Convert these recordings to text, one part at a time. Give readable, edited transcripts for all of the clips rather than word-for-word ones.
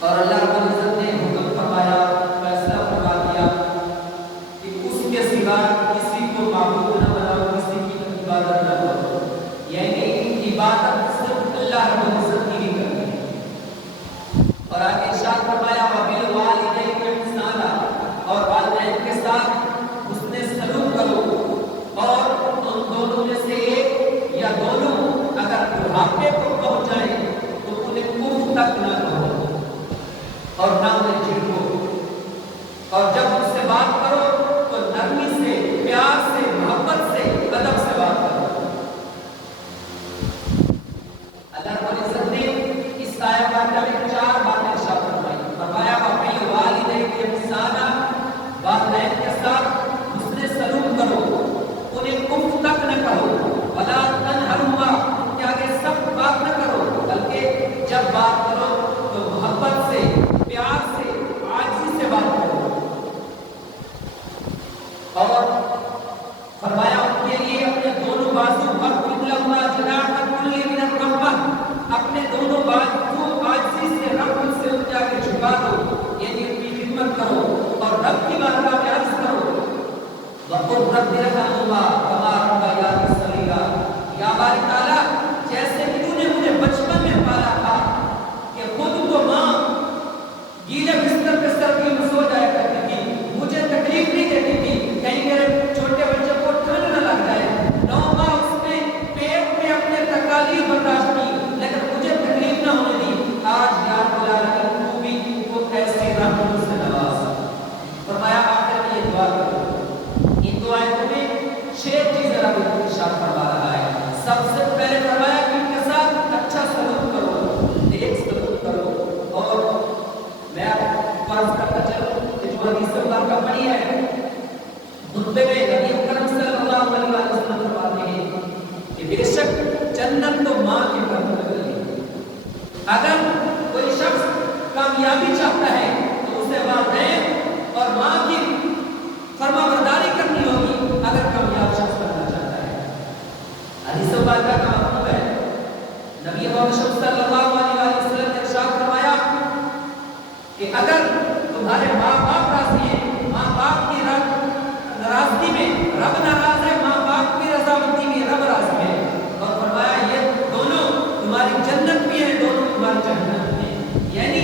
اور اللہ رب العزت نے فرمایا ان کے لیے اپنے دونوں بازو وقت لہما جناح کل من الرحمہ، اپنے دونوں بازو عاجزی سے رحمت سے ان کے آگے جھکا دو، یعنی ان کی خدمت کرو اور رب کی بارگاہ میں عرض کرو وَقُلْ رَبِّ ارْحَمْهُمَا كَمَا رَبَّيَانِي صَغِيرًا، یا باری تعالیٰ جیسے کہ تو نے مجھے بچپن میں پالا تھا کہ خود تو ماں گیلے بستر پہ سر کی سو جایا کرتی تھی، مجھے تکلیف نہیں دیتی تھی کہیں میرے چھوٹے بچے کو ٹھنڈ نہ لگ جائے، 9 ماہ اس نے پیٹ میں اپنے تکالیف برداشت کی لیکن مجھے تکلیف نہ ہونے دی، آج یا رب العالمین تو بھی ان کو ایسی رحمت سے نواز۔ فرمایا آخر میں یہ دعا کرو، ان دعائیں میں 6 چیزیں رب ارشاد فرما رہا ہے۔ سب سے پہلے فرمایا کہ ان کے ساتھ اچھا سلوک کرو، نیک سلوک کرو، اور میں فرض کرتا چلوں کہ جو حدیث اللہ کا پڑھی ہے خطبے میں نبی اکرم صلی اللہ علیہ وسلم فرماتے ہیں کہ بے شک جنت تو ماں کے گھر میں ہے، اگر کوئی شخص کامیابی چاہتا ہے تو اسے والدین اور ماں کی فرما برداری کرنی ہوگی اگر کامیاب شخص بننا چاہتا ہے۔ حدیث مبارکہ کا مفہوم ہے نبی محمد صلی اللہ علیہ وسلم نے ارشاد فرمایا کہ اگر تمہارے ماں باپ راضی ہیں، ماں باپ کی ناراضگی میں رب ناراض ہے، ماں باپ کی رضامندی میں رب راضی ہے، اور فرمایا یہ دونوں تمہاری جنت بھی ہیں، دونوں تمہاری جہنم بھی ہیں، یعنی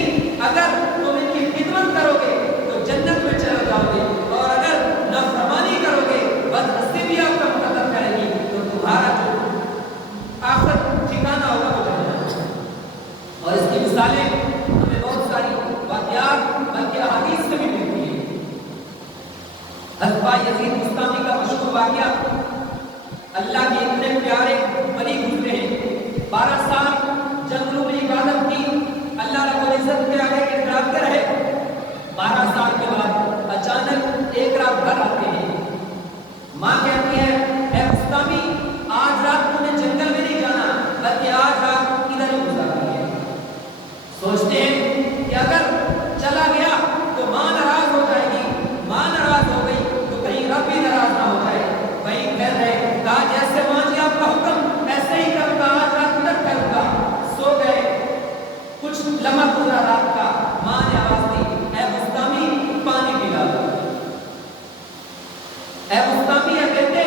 اگر تم ان کی خدمت کرو گے تو جنت میں چلے جاؤ گے، اور اگر نافرمانی کرو گے بدنصیبی آپ کا مقدر کرے گی تو تمہارا جو آخر ٹھکانہ ہوگا وہ جہنم ہے۔ اور اس کی مثالیں ہمیں بہت ساری واقعات بلکہ احادیث سے بھی ملتی ہیں۔ حضرت یزید بستامی کا مشہور واقعہ، اللہ کے اتنے پیارے ولی گزرے ہیں، 12 سال جنگلوں میں عبادت کی، اللہ رب العزت کے آگے اتراتے رہے، 12 سال کے بعد اچانک ایک رات گھر آتے ہیں، ماں کہتی ہے اے بستامی آج رات تمہیں جنگل میں نہیں جانا بلکہ آج رات ادھر ہی گزارنی ہے۔ سوچتے ہیں کہ اگر چلا گیا تو ماں ناراض ہو جائے گی، ماں ناراض ہو گئی تو کہیں رب بھی ناراض نہ ہو جائے، وہی کہہ رہے کہا جیسے ماں جی آپ کا حکم ایسے ہی کروں گا، آج رات ادھر ٹھہروں گا۔ سو گئے، کچھ لمحہ گزرا رات کا، ماں نے آواز دی اے بستامی پانی پلا دو، اے بستامی اے بیٹے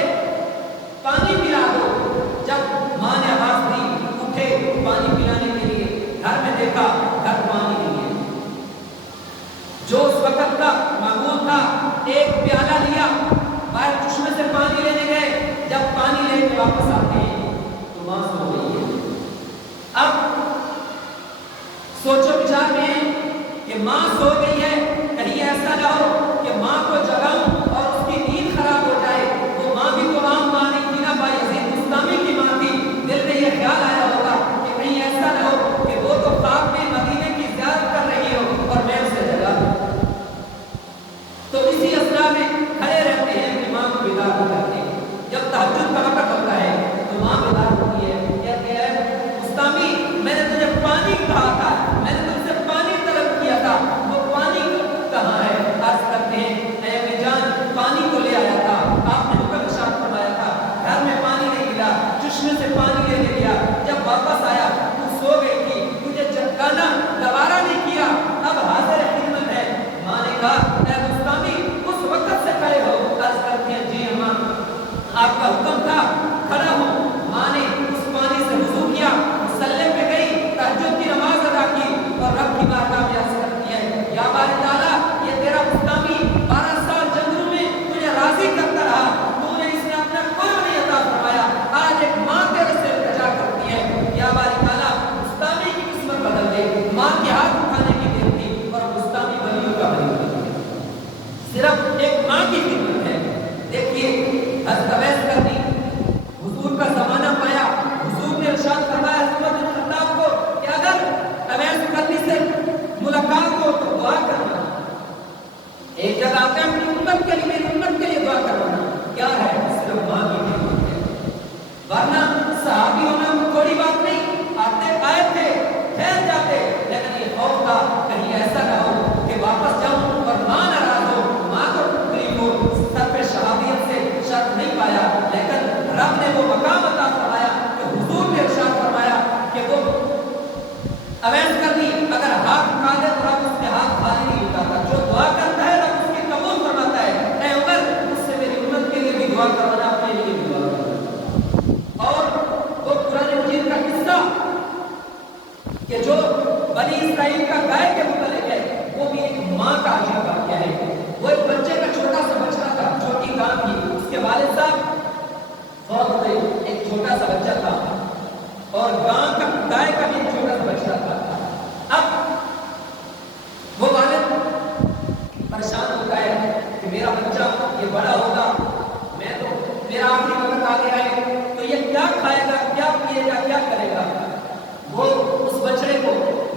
پانی پلا دو۔ جب ماں نے آواز دی اٹھے پانی پلانے کے لیے، گھر میں دیکھا گھر پانی نہیں ہے، جو اس وقت کا معمول تھا ایک پیالہ لیا، باہر چشمے سے پانی لینے گئے، جب پانی لے کے واپس آتے ہیں تو ماں سو گئی ہے۔ اب سوچو بچار میں کہ ماں سو گئی ہے، کہیں ایسا نہ ہو کہ ماں کو جگاؤں اور اس کی نیند خراب ہو جائے، وہ ماں بھی تو عام ماں نہیں تھی نا، بایزید بستامی کی ماں تھی، دل میں یہ خیال آیا ہوگا کہ کہیں ایسا نہ ہو کہ وہ تو خواب میں مدینے کی زیارت کر رہی ہو اور میں اسے جگا دوں۔ تو اسی اثنا میں کھڑے رہتے ہیں کہ ماں کو بیدار نہیں کرتے، جب تہجد کا وقت ہوتا ہے تو ماں بیدار ہوتی ہے، کہتی ہے بستامی میں نے تجھے پانی کہا تھا، میں نے تم سے پانی طلب کیا تھا، وہ پانی کہاں ہے؟ عرض کرتے ہیں اے امی جان پانی کو لے آیا تھا، آپ نے حکم ارشاد فرمایا تھا، گھر میں پانی نہیں ملا، چشمے سے پانی لینے گیا، جب واپس آیا تو سو گئی تھی، مجھے جگانا دوبارہ نہیں کیا، اب حاضر خدمت ہے۔ ماں نے کہا اے بستامی اس وقت سے کھڑے ہو، عرض کرتے ہیں جی ماں آپ کا حکم تھا کھڑا ہوں۔ ماں نے اس پانی سے وضو کیا، مصلی پہ گئی، تہجد کی نماز ادا کی اور رب کی بارگاہ میں عرض کرتی ہے یا باری تعالیٰ یہ تیرا بستامی 12 سال جنگلوں میں تجھے راضی کرتا رہا، تو نے اس نے اپنا قرب نہیں عطا فرمایا، آج ایک ماں تیرے سے التجا کرتی ہے یا باری تعالیٰ بستامی کی قسمت بدل دے، ماں کے ہاتھ اٹھانے کی دیر تھی اور بستامی ولیوں کا ولی بن گیا۔ صرف ایک ماں کی خدمت ہے۔ دیکھیے حضرت اویس کرنی آیا، لیکن رب نے وہ مقام عطا فرمایا کہ حضور نے ارشاد فرمایا کہ وہ اویس کرنی اگر ہاتھ اٹھا دے تو رب اس کے ہاتھ خالی نہیں اٹھاتا، جو دعا کرتا ہے رب اس کی قبول فرماتا ہے۔ اے عمر، مجھ سے میری امت کے لیے بھی دعا کروانا، اپنے لیے بھی دعا کروانا۔ اور وہ قرآن مجید کا قصہ کہ جو بنی اسرائیل کا گائے کے متعلق ہے، وہ بھی ایک ماں کا عجیب واقعہ ہے۔ وہ ایک بچے کا چھوٹا سا بچہ تھا، چھوٹی گاں تھی، اس کے والد صاحب فوت ہوئے، ایک چھوٹا سا بچہ تھا، اور گائے کا بھی ایک چھوٹا سا بچہ تھا۔ اب وہ والد پریشان ہوتا ہے کہ میرا بچہ یہ بڑا ہوگا، میں تو میرا آخری وقت آ گیا ہے، تو یہ کیا کھائے گا، کیا پیے گا، کیا کرے گا؟ وہ اس بچڑے کو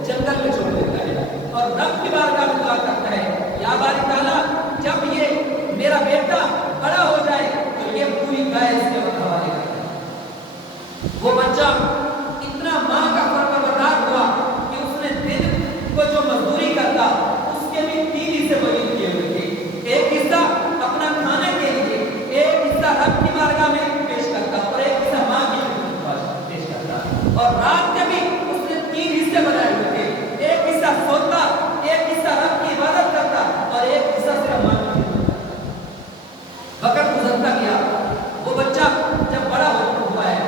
جنگل میں چھوڑ دیتا ہے اور رب کی بارگاہ میں دعا کرتا ہے، یا باری تعالیٰ جب یہ میرا بیٹا بڑا ہو جائے تو یہ پوری گائے اس کے حوالے کرتا ہے۔ وہ بچہ اتنا ماں کا فرمانبردار ہوا کہ اس نے دن کو جو مزدوری کرتا اس کے بھی 3 حصے وعید کیے ہوئے تھے، ایک حصہ اپنا کھانے کے لیے، ایک حصہ رب کی بارگاہ میں پیش کرتا اور ایک حصہ ماں کی پیش کرتا، اور رات کے بھی اس نے 3 حصے بنائے ہوئے تھے، ایک حصہ سوتا، ایک حصہ رب کی عبادت کرتا اور ایک حصہ صرف ماں کی خدمت کرتا۔ وقت گزرتا گیا، وہ بچہ جب بڑا ہوا ہے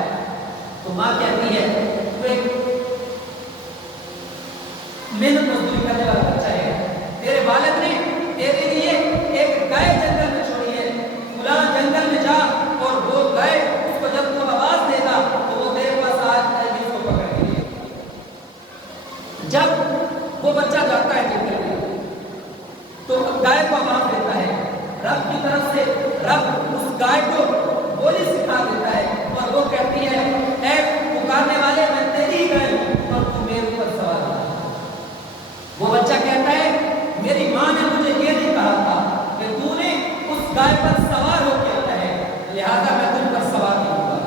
تو ماں کہتی ہے تو ایک محنت مزدوری کرنے والا بچہ ہے، تیرے والد نے تیرے لیے ایک گائے جنگل میں چھوڑی ہے، فلاں جنگل میں جا اور وہ گائے اس کو جب تو آواز دے گا تو وہ تیرے پاس آج اس کو پکڑ کے لیے۔ جب وہ بچہ جاتا ہے جنگل میں تو گائے کو آواز دیتا ہے، رب کی طرف سے رب اس گائے کو بولی سکھا دیتا ہے اور وہ کہتی ہے، اے پکارنے والے میں تیری ہی گائے ہوں اور تو میرے اوپر سوار ہے۔ وہ بچہ کہتا ہے، میری ماں نے مجھے یہ نہیں کہا تھا کہ تو نے اس گائے پر سوار ہو کے آنا ہے، لہذا میں تم پر سوار نہیں ہوگا۔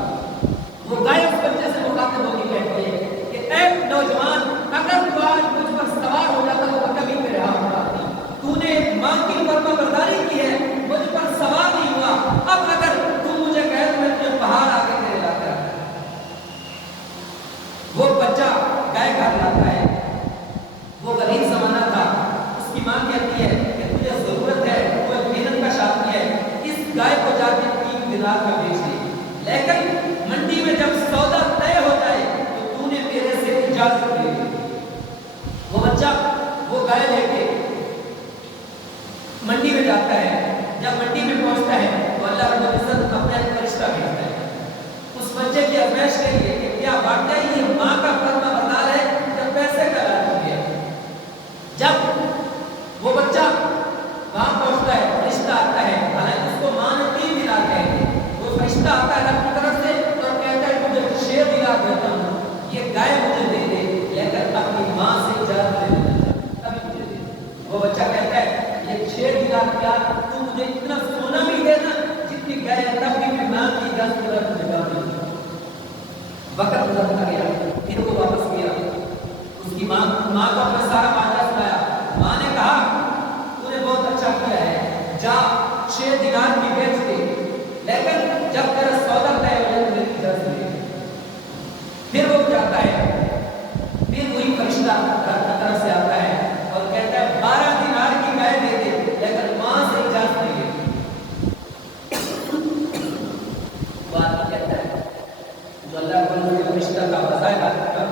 وہ گائے اس بچے سے مخاطب ہو کے کہتی ہے کہ اے نوجوان، اگر تو آج مجھ پر سوار ہو جاتا تو کبھی میرے ہاتھ اٹھاتی، تو نے ماں کی فرمانبرداری کی ہے، مجھ پر سوار نہیں ہوا، اب اگر تو مجھے کہے تو میں تجھے پہاڑ آگے تیرے لاتا ہے۔ وہ بچہ گائے گھر لاتا ہے، وہ غریب زمانہ تھا، اس کی ماں کہتی ہے کہ تجھے ضرورت ہے، تو ایک محنت کا شادی ہے، اس گائے کو جا کے 3 دینار کا بیچ دے، لیکن منڈی میں جب سودا طے ہو جائے تو تو نے میرے سے اجازت لے لی۔ وہ بچہ وہ گائے لے کے منڈی میں جاتا ہے، جب منڈی میں پہنچتا ہے تو اللہ رب العزت اپنا ایک فرشتہ بھیجتا ہے اس بچے کی آزمائش کے لیے کہ کیا واقعی یہ ماں کا فرمانبردار ہے یا پیسے کا لالچ ہے۔ جب وہ بچہ وہاں پہنچتا ہے، فرشتہ آتا ہے، حالانکہ اس کو ماں نے 3 دینار کہے تھے، وہ فرشتہ آتا ہے رب کی طرف سے اور کہتا ہے مجھے 6 دینار دیتا ہوں، یہ گائے مجھے دے دے، لیکن اپنی ماں سے اجازت لے لینا ابھی مجھے دے دے۔ وہ بچہ کہتا ہے یہ 6 دینار کیا، تو مجھے اتنا سونا بھی دینا جتنی گائے تب بھی میں ماں کی اجازت لے تجھے گا دے دوں۔ وقت گزرتا گیا، پھر وہ واپس گیا، اس کی ماں کو اپنا سارا معاملہ سنایا۔ ماں نے کہا تو نے بہت اچھا کیا ہے، جا 6 دینار کی بیچ دے، لیکن جب تیرا سودا طے ہو جائے مجھے اجازت دے۔ پھر وہ جاتا ہے، پھر وہی فرشتہ رب کی طرف سے آتا ہے اور کہتا ہے 12 دینار کی گائے دے دے، لیکن ماں سے اجازت نہیں لیتی۔ بات کہتا ہے جو اللہ کو فرشتہ کا وظائف آتا ہے،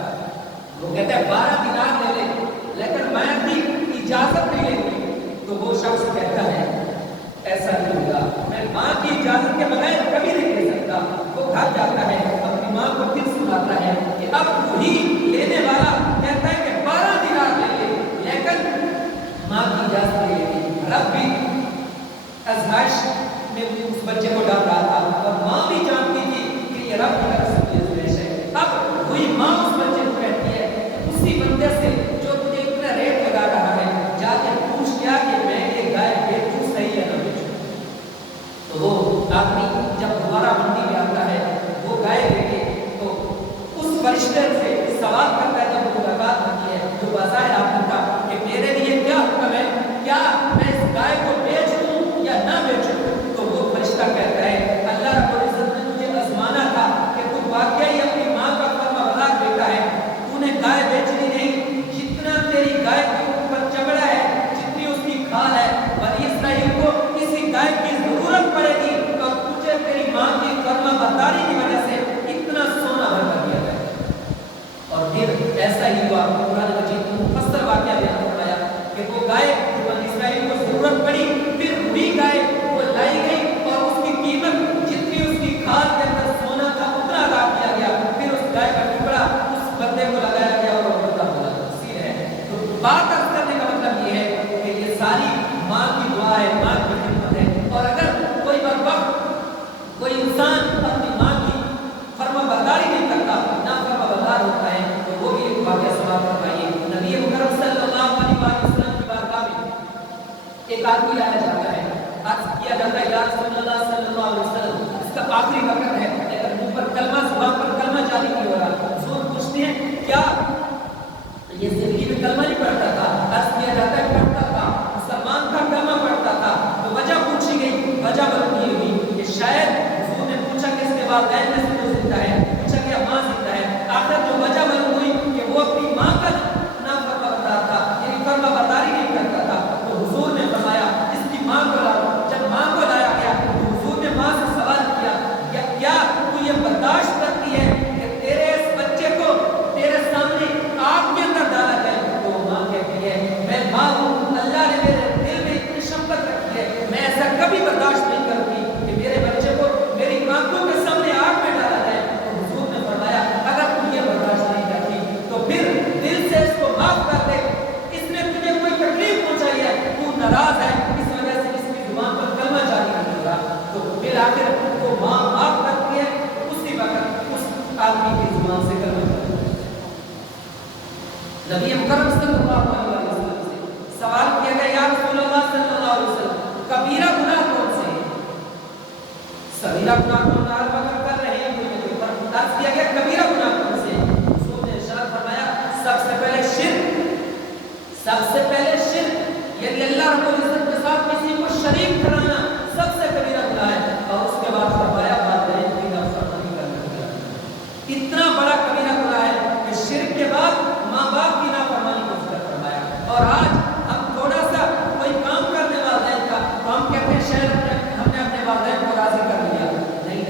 وہ کہتا ہے 12 دینار لے لے، لیکن میں بھی اجازت نہیں لیتی۔ تو وہ شخص کہتا ہے ایسا نہیں ہوگا، میں ماں کی اجازت کے بغیر کبھی نہیں لے سکتا۔ وہ گھر جاتا ہے، اپنی ماں کو پھر سناتا ہے کہ اب وہی لینے والا کہتا ہے کہ 12 دینار لے لے، لیکن ماں کی اجازت نہیں لیتی۔ رب بھی آزمائش میں اس بچے کو ڈال رہا تھا اور ماں بھی جانتی تھی کہ یہ رب کی طرف سے آزمائش ہے۔ اب وہی ماں اس بچے کو کہتی ہے اسی بندے سے جو تجھے اتنا ریٹ لگا رہا ہے، جا کے پوچھ کیا کہ میں یہ گائے بیچوں صحیح ہے نہ بیچوں۔ تو وہ آدمی جب دوبارہ منڈی میں آتا ہے وہ والدین میں سے جو زندہ ہے، پوچھا گیا ماں زندہ ہے، آخر جو وجہ معلوم ہوئی کہ وہ اپنی ماں کا نافرمان تھا، یعنی فرما برداری نہیں کرتا تھا، تو حضور نے فرمایا اس کی ماں کو لاؤ۔ جب ماں کو لایا گیا تو حضور نے ماں سے سوال کیا کیا تو یہ برداشت کرتی ہے کہ تیرے اس بچے کو تیرے سامنے آگ کے اندر ڈالا جائے؟ تو ماں کہتی ہے میں ماں ہوں، اللہ نے میرے دل میں اتنی شفقت رکھی ہے، میں ایسا کبھی برداشت نہیں کرتی کہ میرے بچے کو میری آنکھوں کے سامنے آگ میں ڈالا جائے۔ تو حضور نے فرمایا اگر تم یہ برداشت نہیں کرتی تو پھر دل سے اس کو معاف کر دے، اس نے تجھے کوئی تکلیف پہنچائی ہے، تو ناراض ہے، اس وجہ سے اس کی زبان پر کلمہ جاری نہیں ہوگا۔ تو پھر آخر وہ ماں معاف کرتی ہے، اسی وقت اس آدمی کی زبان سے کلمہ جاری ہوتا ہے۔ نبی مکرم صلی اللہ علیہ وسلم سے سوال کیا گیا یا رسول اللہ صلی اللہ علیہ وسلم کبیرہ گناہ کون سے ہے؟ صغیرہ گناہ کو نار وقت کر رہے ہیں کوئی پر عرض کیا گیا کبیرہ گناہ کون سے ہے؟ حضور نے ارشاد فرمایا سب سے پہلے شرک، یعنی اللہ رب العزت کے ساتھ کسی کو شریک ٹھہرانا سب سے کبیرہ گناہ ہے، اور اس کے بعد فرمایا والدین کی نافرمانی کرنا۔ اتنا بڑا کبیرہ گناہ ہے کہ شرک کے بعد ماں باپ کی نافرمانی کو ذکر فرمایا۔ اور آج ہم تھوڑا سا کوئی کام کرنے والدین کا تو ہم کہتے ہیں شاید ہم نے اپنے والدین کو راضی کر لیا۔ نہیں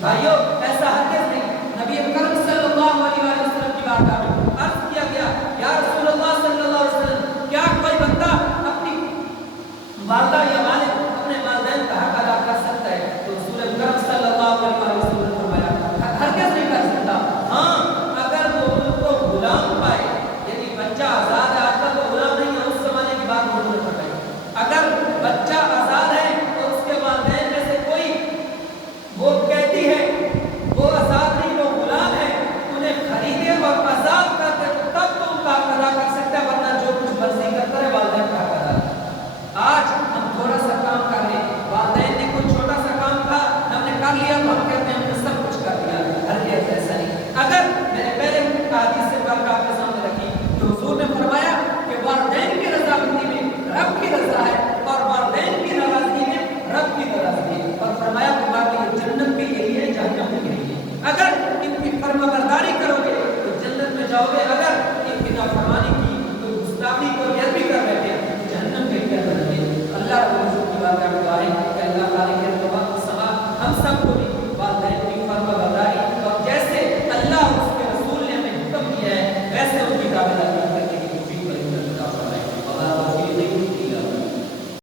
بھائیو، ایسا ہرگز نہیں۔ نبی اکرم صلی اللہ علیہ وسلم کی بارگاہ میں عرض کیا گیا یا رسول اللہ صلی اللہ علیہ وسلم کیا کوئی بندہ اپنی والدہ یا والد اپنے والدین کا حق ادا کر سکتا ہے؟ تو رسول اکرم صلی اللہ علیہ وسلم نے فرمایا ہرگز نہیں کر سکتا، ہاں اگر وہ ان کو غلام پائے، یعنی بچہ آزاد ہے، آج کل تو غلام نہیں ہے، اس زمانے کی بات انہوں نے فرمائی، اگر بچہ آزاد ہے اور اس کے والدین میں سے کوئی وہ کہتی ہے وہ آزاد نہیں وہ غلام ہے، انہیں خریدے اور آزاد کر دے تو تب تو ان کا حق ادا کر سکتا ہے، ورنہ جو کچھ مرضی کرتا ہے والدین کا حق ادا کرتا ہے۔ آج ہم تھوڑا سا کام کر رہے ہیں، والدین نے کوئی چھوٹا سا کام تھا ہم نے کر لیا تو ہم کہتے ہیں ہم نے سب کچھ کر دیا، ہرگز ایسا نہیں۔ اگر میں نے پہلے حدیث سے پڑھ کر آپ کے سامنے رکھی تو حضور نے فرمایا کہ والدین کی رضامندی میں رب کی رضا ہے اور والدین کی ناراضگی میں رب کی ناراضگی ہے، اور فرمایا تمہاری جنت بھی یہی ہے جہنم بھی یہی ہے، اگر ان کی فرما برداری کرو گے تو جنت میں جاؤ گے، اگر ان کی نافرمانی کی کوئی گستاخی کو بھی کر رہے ہیں تو جہنم میں کیا کریں گے۔ اللہ رب العزت کی بارگاہ میں دعا ہے کہ اللہ تعالی کے رضا و سما ہم سب کو بھی